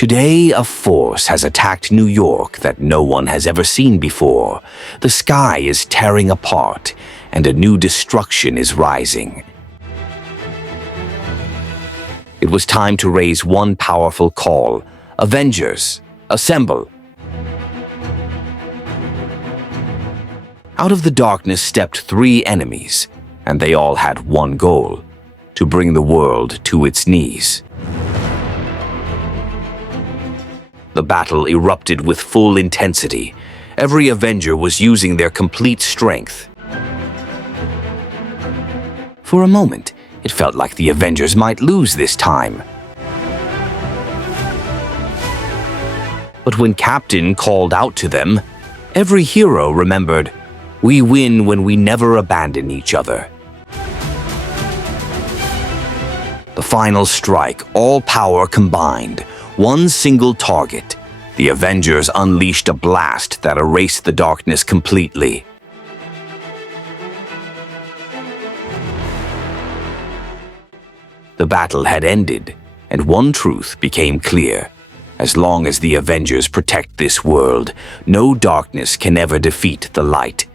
Today, a force has attacked New York that no one has ever seen before. The sky is tearing apart, and a new destruction is rising. It was time to raise one powerful call: Avengers, assemble! Out of the darkness stepped three enemies, and they all had one goal: to bring the world to its knees. The battle erupted with full intensity. Every Avenger was using their complete strength. For a moment, it felt like the Avengers might lose this time. But when Captain called out to them, every hero remembered, "We win when we never abandon each other." The final strike, all power combined, one single target. The Avengers unleashed a blast that erased the darkness completely. The battle had ended, and one truth became clear. As long as the Avengers protect this world, no darkness can ever defeat the light.